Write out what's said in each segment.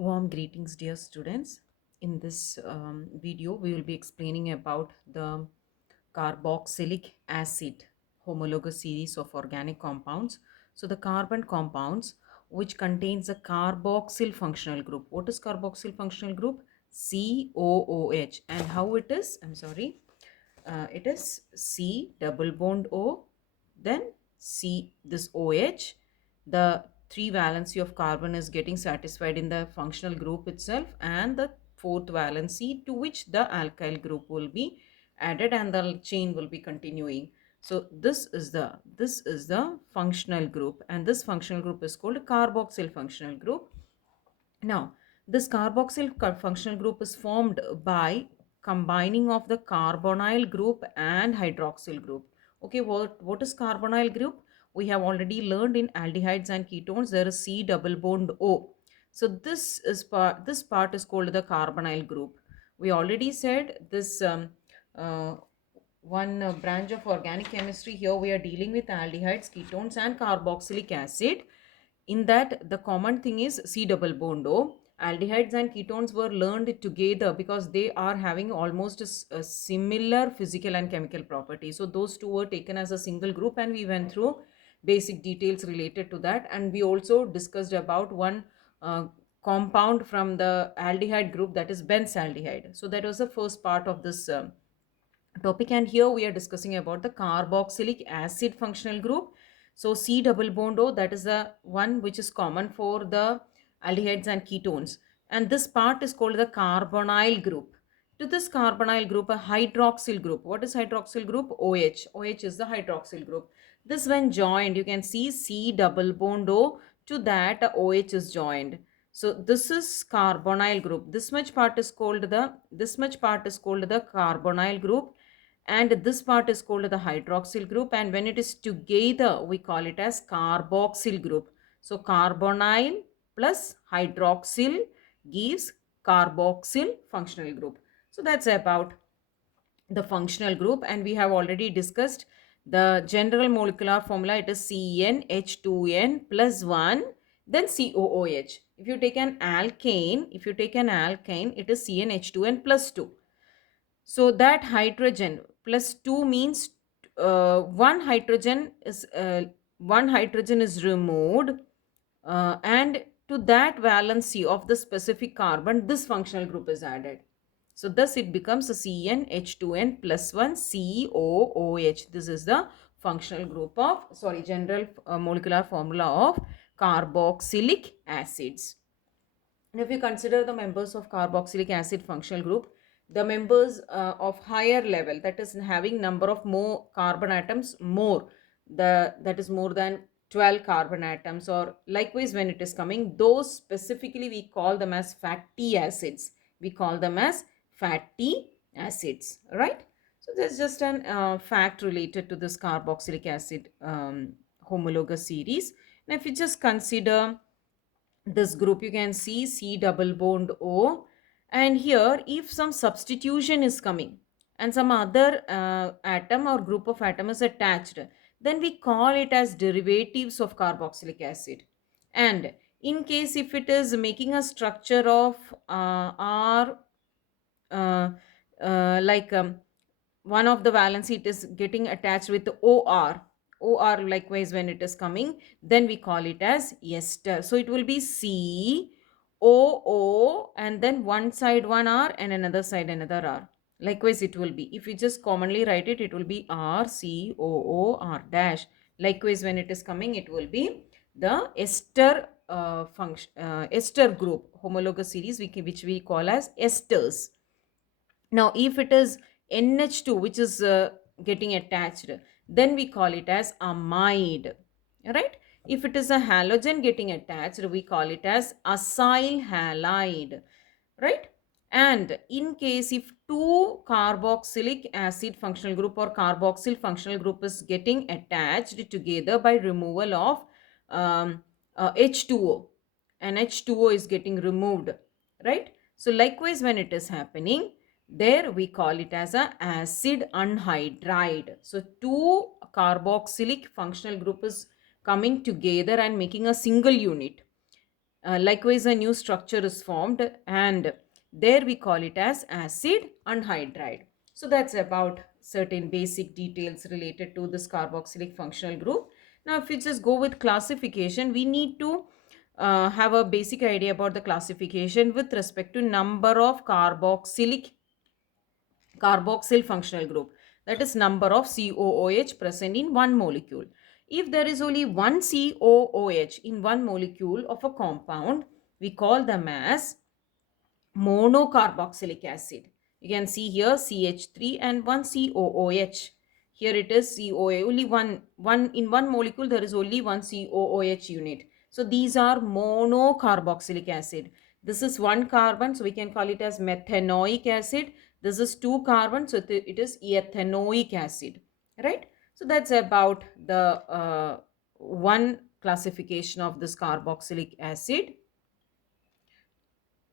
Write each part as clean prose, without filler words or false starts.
Warm greetings, dear students. In this video, we will be explaining about the carboxylic acid homologous series of organic compounds. So, the carbon compounds which contains a carboxyl functional group. What is carboxyl functional group? COOH. And how it is? I'm sorry. It is C double bond O, then C this OH. The three valency of carbon is getting satisfied in the functional group itself, and the fourth valency to which the alkyl group will be added and the chain will be continuing. So this is the functional group, and this functional group is called carboxyl functional group. Now, this carboxyl functional group is formed by combining of the carbonyl group and hydroxyl group. Okay, what is carbonyl group? We have already learned in aldehydes and ketones there is C double bond O. So this part is called the carbonyl group. We already said this uh, one branch of organic chemistry. Here we are dealing with aldehydes, ketones and carboxylic acid. In that, the common thing is C double bond O. Aldehydes and ketones were learned together because they are having almost a similar physical and chemical property. So those two were taken as a single group, and we went through basic details related to that. And we also discussed about one compound from the aldehyde group, that is benzaldehyde. So that was the first part of this topic, and here we are discussing about the carboxylic acid functional group. So C double bond O, that is the one which is common for the aldehydes and ketones, and this part is called the carbonyl group. To this carbonyl group, a hydroxyl group. What is hydroxyl group? OH. OH is the hydroxyl group. This when joined, you can see C double bond O, to that OH is joined. So this is carbonyl group. This much part is called the carbonyl group, and this part is called the hydroxyl group, and when it is together we call it as carboxyl group. So carbonyl plus hydroxyl gives carboxyl functional group. So that's about the functional group, and we have already discussed the general molecular formula. It is CnH2n plus 1, then COOH. If you take an alkane, it is CnH2n plus 2. So that hydrogen plus 2 means one hydrogen is removed, and to that valency of the specific carbon this functional group is added. So thus it becomes a CnH2n plus 1 COOH. This is the functional group of, general molecular formula of carboxylic acids. And if you consider the members of carboxylic acid functional group, the members of higher level, that is having number of more carbon atoms more, that is more than 12 carbon atoms, or likewise when it is coming, those specifically we call them as fatty acids. We call them as fatty acids, right? So there's just an fact related to this carboxylic acid homologous series. Now if you just consider this group, you can see C double bond O, and here if some substitution is coming and some other atom or group of atom is attached, then we call it as derivatives of carboxylic acid. And in case if it is making a structure of R, uh, like one of the valency, it is getting attached with or likewise when it is coming, then we call it as ester. So it will be COO, and then one side one R and another side another R. Likewise it will be, if you just commonly write it, it will be RCOOR dash. Likewise when it is coming, it will be the ester function, ester group homologous series, which we call as esters. Now, if it is NH2 which is getting attached, then we call it as amide, right? If it is a halogen getting attached, we call it as acyl halide, right? And in case if two carboxylic acid functional group or carboxyl functional group is getting attached together by removal of H2O, and H2O is getting removed, right? So likewise when it is happening, there we call it as a acid anhydride. So two carboxylic functional group is coming together and making a single unit. Likewise, a new structure is formed, and there we call it as acid anhydride. So that's about certain basic details related to this carboxylic functional group. Now, if we just go with classification, we need to have a basic idea about the classification with respect to number of carboxyl functional group, that is number of COOH present in one molecule. If there is only one COOH in one molecule of a compound, we call them as monocarboxylic acid. You can see here CH3 and one COOH. Here it is COA. Only one in one molecule there is only one COOH unit. So these are monocarboxylic acid. This is one carbon, so we can call it as methanoic acid. This is two carbon, so it is ethanoic acid. Right? So that's about the one classification of this carboxylic acid.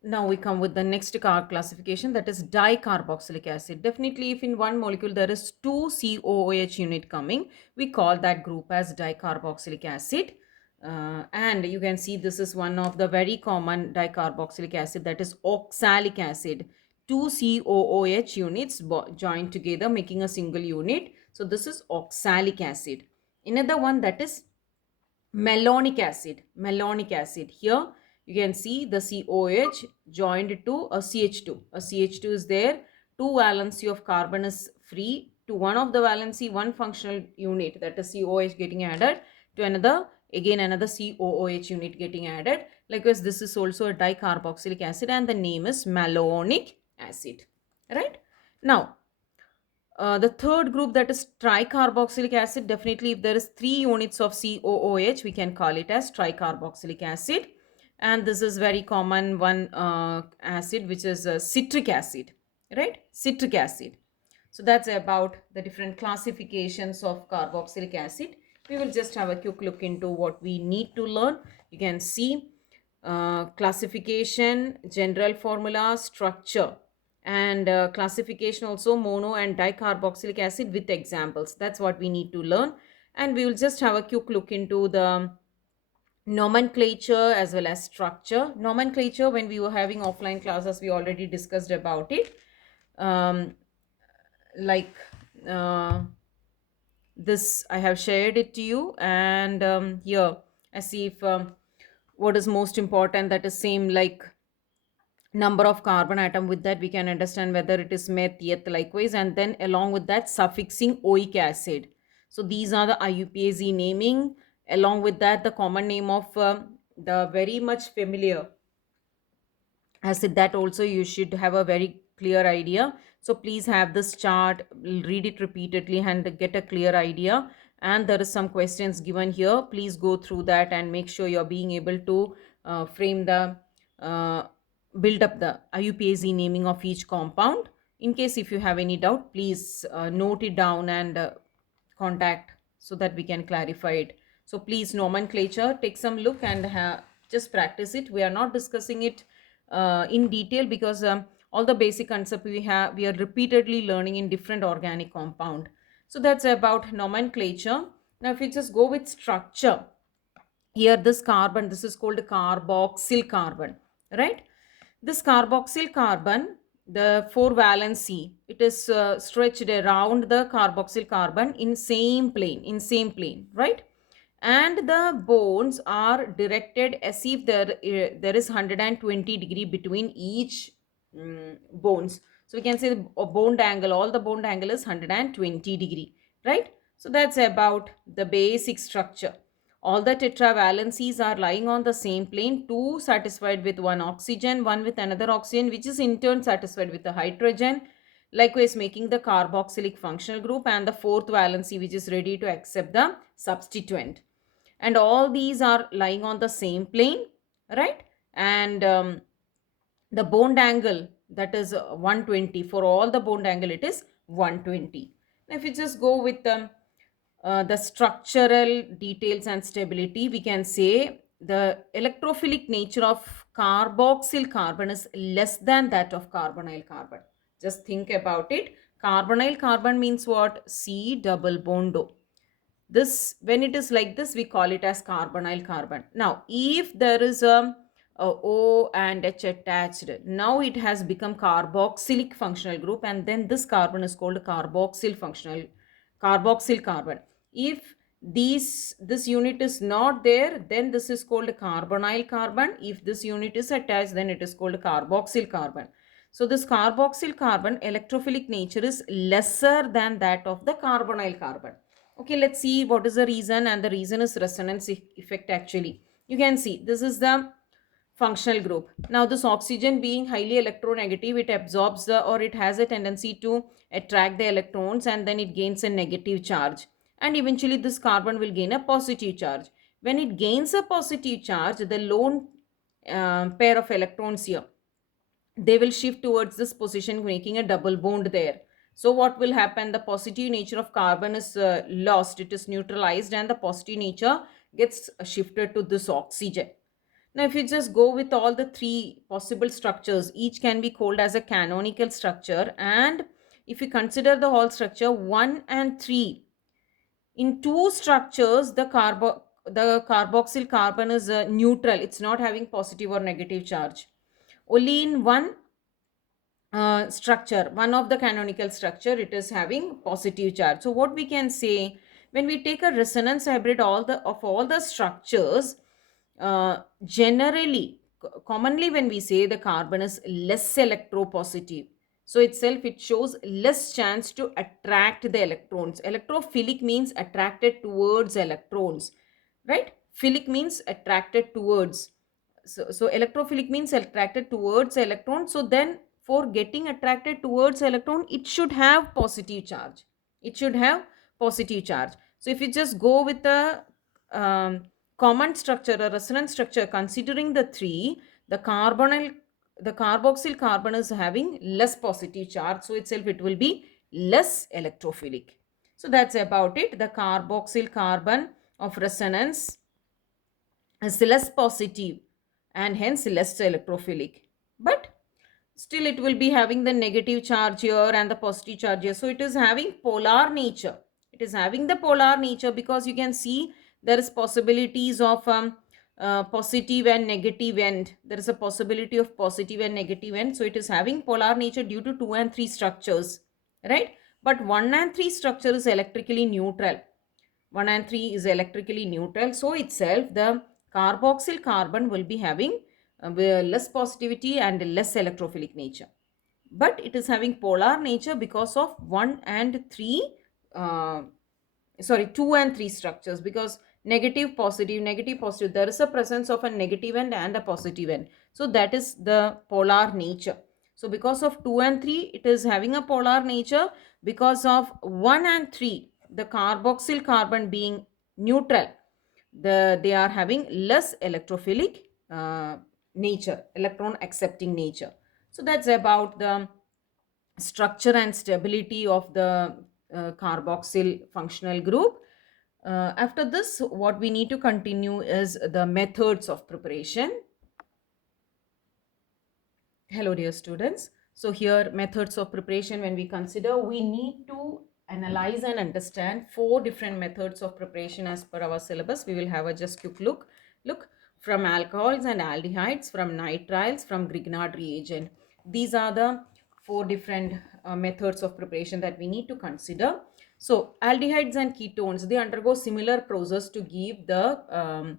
Now we come with the next classification, that is dicarboxylic acid. Definitely if in one molecule there is two COOH unit coming, we call that group as dicarboxylic acid. And you can see this is one of the very common dicarboxylic acid, that is oxalic acid. Two COOH units joined together making a single unit. So this is oxalic acid. Another one, that is malonic acid. Malonic acid. Here you can see the COH joined to a CH2. A CH2 is there. Two valency of carbon is free. To one of the valency, one functional unit, that is COH, getting added. To another, again another COOH unit getting added. Likewise, this is also a dicarboxylic acid and the name is malonic acid. Right? Now, the third group, that is tricarboxylic acid, definitely if there is 3 units of COOH, we can call it as tricarboxylic acid. And this is very common one acid, which is citric acid, right? Citric acid. So that's about the different classifications of carboxylic acid. We will just have a quick look into what we need to learn. You can see classification, general formula, structure, and classification also mono and dicarboxylic acid with examples. That's what we need to learn. And we will just have a quick look into the nomenclature as well as structure. Nomenclature, when we were having offline classes, we already discussed about it. Like this, I have shared it to you, and here I see if what is most important, that is same like number of carbon atom. With that we can understand whether it is meth, eth, likewise, and then along with that suffixing oic acid. So these are the IUPAC naming. Along with that, the common name of the very much familiar acid, that also you should have a very clear idea. So please have this chart, read it repeatedly and get a clear idea. And there is some questions given here. Please go through that and make sure you're being able to frame the uh, build up the IUPAC naming of each compound. In case if you have any doubt, please note it down and contact so that we can clarify it. So please, nomenclature, take some look and just practice it. We are not discussing it in detail because all the basic concept we are repeatedly learning in different organic compound. So that's about nomenclature. Now if we just go with structure, here this carbon, this is called carboxyl carbon, right? This carboxyl carbon, the 4 valency, it is stretched around the carboxyl carbon in same plane, right? And the bonds are directed as if there is 120 degree between each bones. So we can say the bond angle, all the bond angle is 120 degree, right? So that's about the basic structure. All the tetravalencies are lying on the same plane, two satisfied with one oxygen, one with another oxygen, which is in turn satisfied with the hydrogen, likewise making the carboxylic functional group, and the fourth valency which is ready to accept the substituent. And all these are lying on the same plane, right? And the bond angle, that is 120. For all the bond angle it is 120. Now if you just go with the structural details and stability, we can say the electrophilic nature of carboxyl carbon is less than that of carbonyl carbon. Just think about it. Carbonyl carbon means what? C double bond O. This, when it is like this, we call it as carbonyl carbon. Now if there is a O and H attached. Now it has become carboxylic functional group, and then this carbon is called carboxyl carbon. If this unit is not there, then this is called carbonyl carbon. If this unit is attached, then it is called carboxyl carbon. So this carboxyl carbon electrophilic nature is lesser than that of the carbonyl carbon. Okay, let's see what is the reason, and the reason is resonance effect actually. You can see this is the functional group. Now this oxygen being highly electronegative, it absorbs the, or it has a tendency to attract the electrons, and then it gains a negative charge, and eventually this carbon will gain a positive charge. When it gains a positive charge, the lone pair of electrons here, they will shift towards this position, making a double bond there. So what will happen? The positive nature of carbon is lost, it is neutralized, and the positive nature gets shifted to this oxygen. Now, if you just go with all the three possible structures, each can be called as a canonical structure. And if you consider the whole structure 1 and 3, in two structures, the carboxyl carbon is neutral. It's not having positive or negative charge. Only in one structure, one of the canonical structure, it is having positive charge. So what we can say, when we take a resonance hybrid of all the structures, generally, commonly when we say the carbon is less electropositive, so itself it shows less chance to attract the electrons. Electrophilic means attracted towards electrons, right? Philic means attracted towards. So electrophilic means attracted towards electron. So then for getting attracted towards electron, it should have positive charge. It should have positive charge. So if you just go with the common structure or resonance structure, considering the three, the carboxyl carbon is having less positive charge. So itself it will be less electrophilic. So that's about it. The carboxyl carbon of resonance is less positive and hence less electrophilic, but still it will be having the negative charge here and the positive charge here. So it is having polar nature. It is having the polar nature because you can see there is possibilities of positive and negative end. There is a possibility of positive and negative end. So it is having polar nature due to 2 and 3 structures, right? But 1 and 3 structure is electrically neutral. 1 and 3 is electrically neutral. So itself the carboxyl carbon will be having less positivity and less electrophilic nature. But it is having polar nature because of 1 and 3, uh, 2 and 3 structures, because negative, positive, there is a presence of a negative end and a positive end. So that is the polar nature. So because of 2 and 3, it is having a polar nature. Because of 1 and 3, the carboxyl carbon being neutral, they are having less electrophilic nature, electron accepting nature. So that's about the structure and stability of the carboxyl functional group. After this, what we need to continue is the methods of preparation. Hello dear students. So here methods of preparation, when we consider, we need to analyze and understand 4 different methods of preparation as per our syllabus. We will have a just quick look from alcohols and aldehydes, from nitriles, from Grignard reagent. These are the 4 different methods of preparation that we need to consider. So aldehydes and ketones, they undergo similar process to give the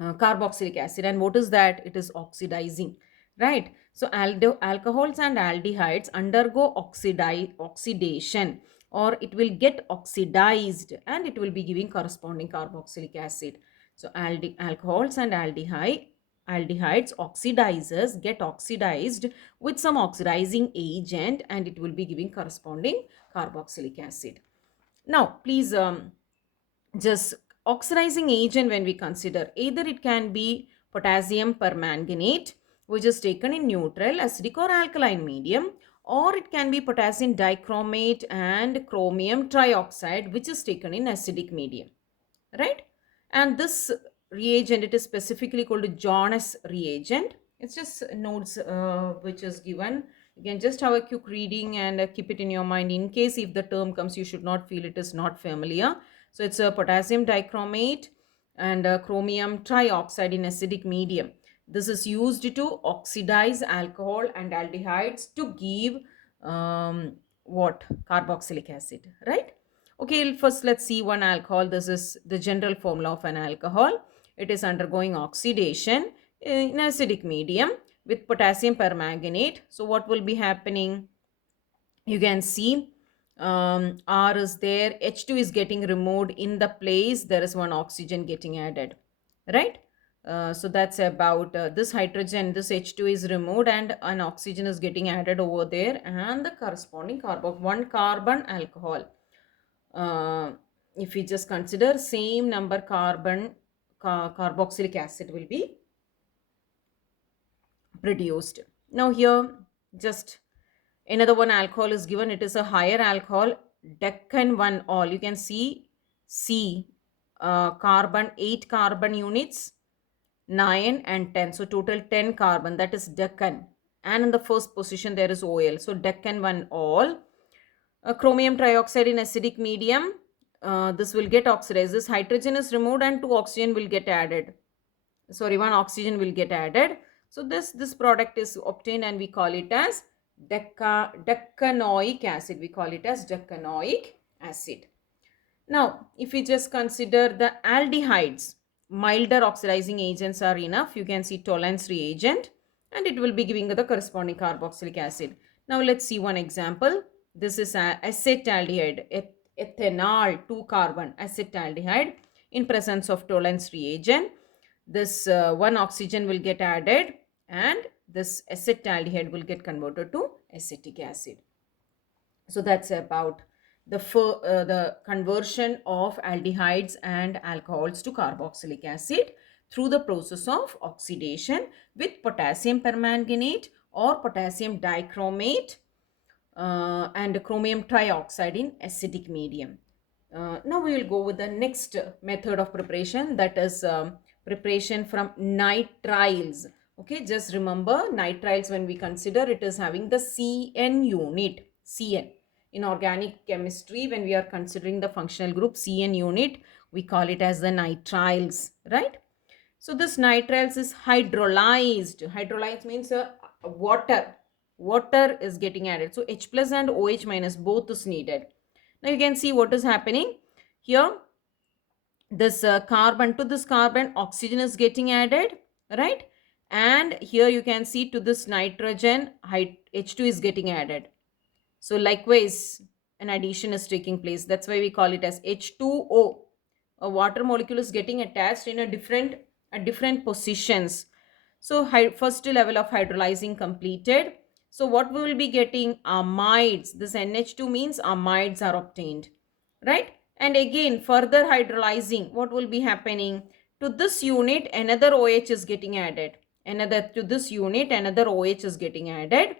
carboxylic acid. And what is that? It is oxidizing, right? So alcohols and aldehydes undergo oxidation, or it will get oxidized, and it will be giving corresponding carboxylic acid. So alcohols and aldehydes oxidizes, get oxidized with some oxidizing agent, and it will be giving corresponding carboxylic acid. Now please just oxidizing agent, when we consider, either it can be potassium permanganate, which is taken in neutral, acidic or alkaline medium, or it can be potassium dichromate and chromium trioxide, which is taken in acidic medium, right? And this reagent, it is specifically called Jonas reagent. It's just notes which is given. You can just have a quick reading and keep it in your mind in case if the term comes, you should not feel it is not familiar. So it's a potassium dichromate and chromium trioxide in acidic medium. This is used to oxidize alcohol and aldehydes to give what carboxylic acid, right? Okay, first let's see one alcohol. This is the general formula of an alcohol. It is undergoing oxidation in acidic medium with potassium permanganate. So what will be happening? You can see R is there, H2 is getting removed. In the place there is one oxygen getting added, right? So that's about this hydrogen, this H2 is removed and an oxygen is getting added over there, and the corresponding carbon, one carbon alcohol. If we just consider same number carbon, carboxylic acid will be produced. Now here just another one alcohol is given. It is a higher alcohol, Deccan 1 all. You can see C, carbon, 8 carbon units, 9 and 10. So total 10 carbon, that is Deccan. And in the first position there is OL. So Deccan 1 all. Chromium trioxide in acidic medium. This will get oxidized. This hydrogen is removed and 2 oxygen will get added. Sorry, 1 oxygen will get added. So this product is obtained and we call it as decanoic acid. We call it as decanoic acid. Now, if we just consider the aldehydes, milder oxidizing agents are enough. You can see Tollens reagent and it will be giving the corresponding carboxylic acid. Now, let's see one example. This is acetaldehyde, ethanol, 2 carbon acetaldehyde in presence of Tollens reagent. This one oxygen will get added and this acetaldehyde will get converted to acetic acid. So that's about the conversion of aldehydes and alcohols to carboxylic acid through the process of oxidation with potassium permanganate or potassium dichromate and chromium trioxide in acidic medium. Now we will go with the next method of preparation, that is preparation from nitriles. Okay, just remember nitriles, when we consider, it is having the CN unit. CN. In organic chemistry, when we are considering the functional group CN unit, we call it as the nitriles, right? So this nitriles is hydrolyzed. Hydrolyzed means water. Water is getting added. So H plus and OH minus both is needed. Now you can see what is happening here. This carbon, to this carbon oxygen is getting added, right? And here you can see to this nitrogen H2 is getting added. So likewise an addition is taking place. That's why we call it as H2O. A water molecule is getting attached in a different positions. So first level of hydrolyzing completed. So what we will be getting? Amides. This NH2 means amides are obtained, right? And again further hydrolyzing, what will be happening? To this unit another OH is getting added. To this unit another OH is getting added,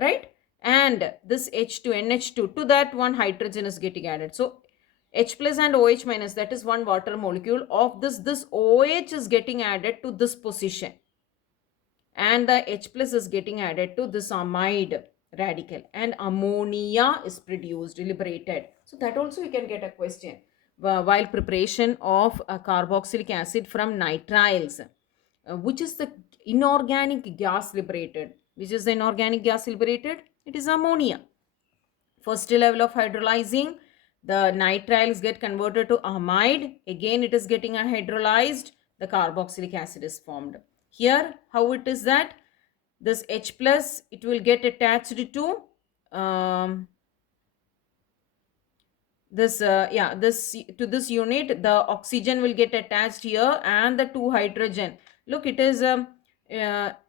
right? And this H2, NH2, to that one hydrogen is getting added. So H plus and OH minus, that is one water molecule. Of this OH is getting added to this position. And the H plus is getting added to this amide radical. And ammonia is produced, liberated. So that also you can get a question. While preparation of carboxylic acid from nitriles, which is the inorganic gas liberated? Which is the inorganic gas liberated? It is ammonia. First level of hydrolyzing, the nitriles get converted to amide. Again it is getting hydrolyzed. The carboxylic acid is formed. Here how it is that this H plus, it will get attached to this to this unit. The oxygen will get attached here and the 2 hydrogen. Look, it is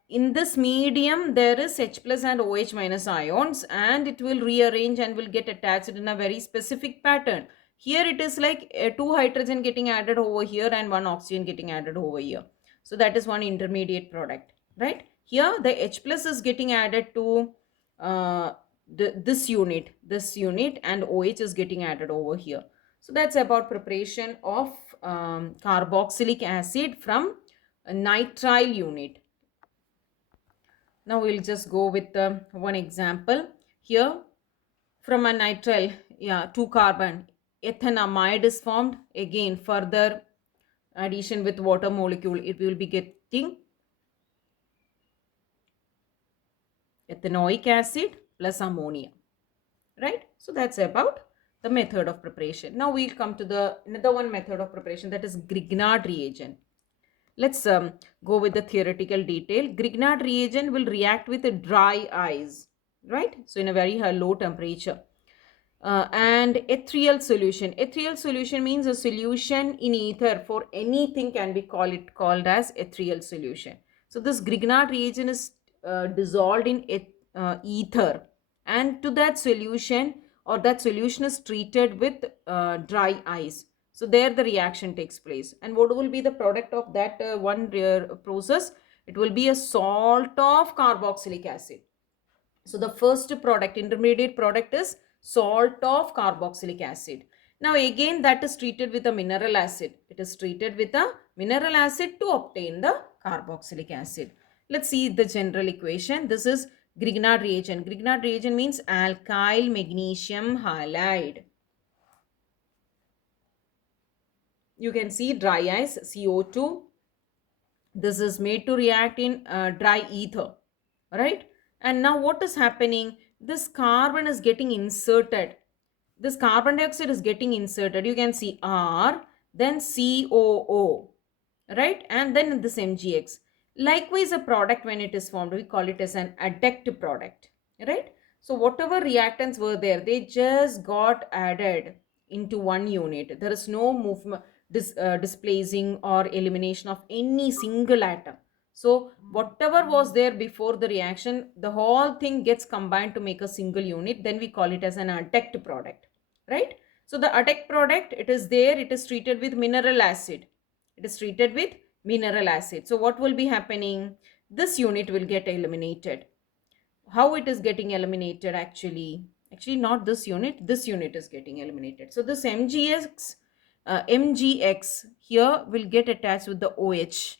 in this medium there is H plus and OH minus ions, and it will rearrange and will get attached in a very specific pattern. Here it is like 2 hydrogen getting added over here and 1 oxygen getting added over here. So that is one intermediate product, right? Here the H plus is getting added to this unit, and OH is getting added over here. So that's about preparation of carboxylic acid from a nitrile unit. Now we'll just go with one example here. From a nitrile, 2 carbon ethanamide is formed. Again further addition with water molecule, it will be getting ethanoic acid plus ammonia, right? So that's about the method of preparation. Now we'll come to the another one method of preparation, that is Grignard reagent. Let's go with the theoretical detail. Grignard reagent will react with dry ice, right? So in a very low temperature. And ethereal solution. Ethereal solution means a solution in ether for anything can be called as ethereal solution. So this Grignard reagent is dissolved in ether, and to that solution, or that solution is treated with dry ice. So there the reaction takes place. And what will be the product of that one process? It will be a salt of carboxylic acid. So the first product, intermediate product, is salt of carboxylic acid. Now again that is treated with a mineral acid. It is treated with a mineral acid to obtain the carboxylic acid. Let's see the general equation. This is Grignard reagent. Grignard reagent means alkyl magnesium halide. You can see dry ice, CO2. This is made to react in dry ether, right? And now what is happening? This carbon is getting inserted. This carbon dioxide is getting inserted. You can see R, then COO, right? And then this MgX. Likewise, a product, when it is formed, we call it as an adduct product, right? So whatever reactants were there, they just got added into one unit. There is no movement, displacing or elimination of any single atom. So whatever was there before the reaction, the whole thing gets combined to make a single unit. Then we call it as an adduct product, right? So the adduct product, it is there, it is treated with mineral acid. It is treated with mineral acid. So what will be happening? This unit will get eliminated. How it is getting eliminated? Actually not this unit is getting eliminated. So this MgX here will get attached with the OH,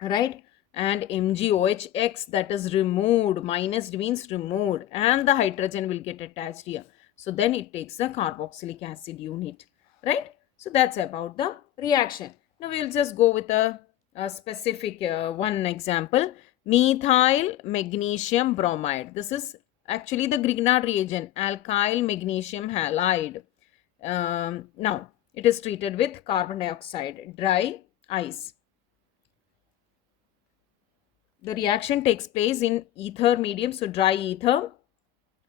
right? And MgOHX, that is removed, minus means removed, and the hydrogen will get attached here. So then it takes a carboxylic acid unit, right? So that's about the reaction. Now we will just go with a specific one example. Methyl magnesium bromide. This is actually the Grignard reagent, alkyl magnesium halide. Now it is treated with carbon dioxide, dry ice. The reaction takes place in ether medium, so dry ether.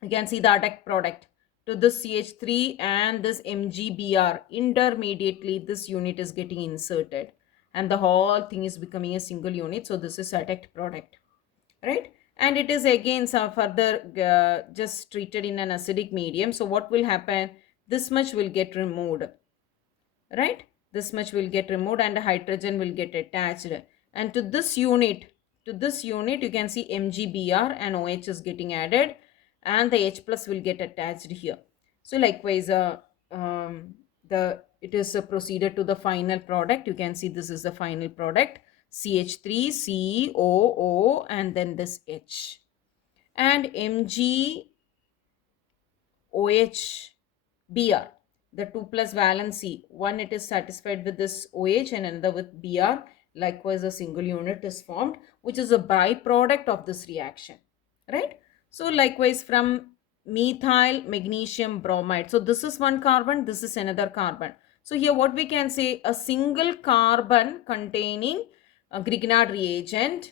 You can see the adduct product to this CH3 and this MgBr. Intermediately this unit is getting inserted and the whole thing is becoming a single unit. So this is adduct product, right? And it is again further just treated in an acidic medium. So what will happen? This much will get removed, right? This much will get removed and hydrogen will get attached. And to this unit you can see MgBr and OH is getting added and the H plus will get attached here. So likewise it is proceeded to the final product. You can see this is the final product, CH3, COO, and then this H. And MgOH Br, the 2 plus valency, one it is satisfied with this OH and another with Br. Likewise a single unit is formed, which is a byproduct of this reaction, right? So likewise from methyl magnesium bromide, so this is one carbon, this is another carbon. So here what we can say, a single carbon containing a Grignard reagent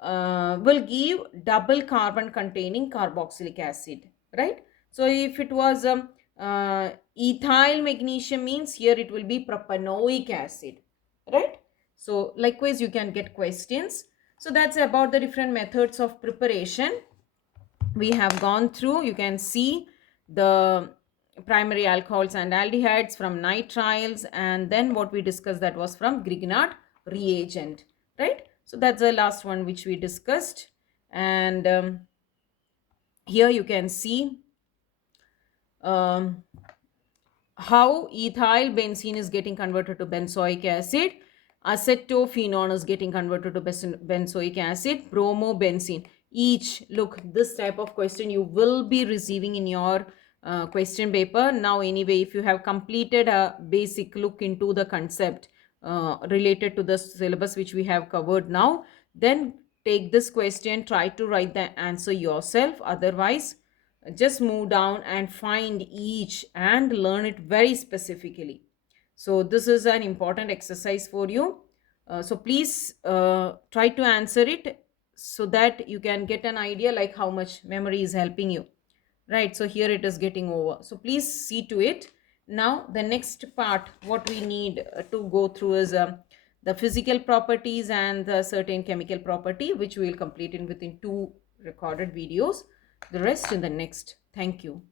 will give double carbon containing carboxylic acid, right? So if it was ethyl magnesium, means here it will be propanoic acid, right? So likewise you can get questions. So that's about the different methods of preparation we have gone through. You can see the primary alcohols and aldehydes from nitriles, and then what we discussed, that was from Grignard reagent, right? So that's the last one which we discussed. And here you can see how ethyl benzene is getting converted to benzoic acid, acetophenone is getting converted to benzoic acid, bromobenzene. Each, look, this type of question you will be receiving in your question paper. Now anyway, if you have completed a basic look into the concept related to the syllabus which we have covered now, then take this question, try to write the answer yourself. Otherwise, just move down and find each and learn it very specifically. So this is an important exercise for you. So please try to answer it so that you can get an idea like how much memory is helping you. Right, so here it is getting over. So please see to it. Now the next part what we need to go through is the physical properties and the certain chemical property, which we will complete in within 2 recorded videos. The rest in the next. Thank you.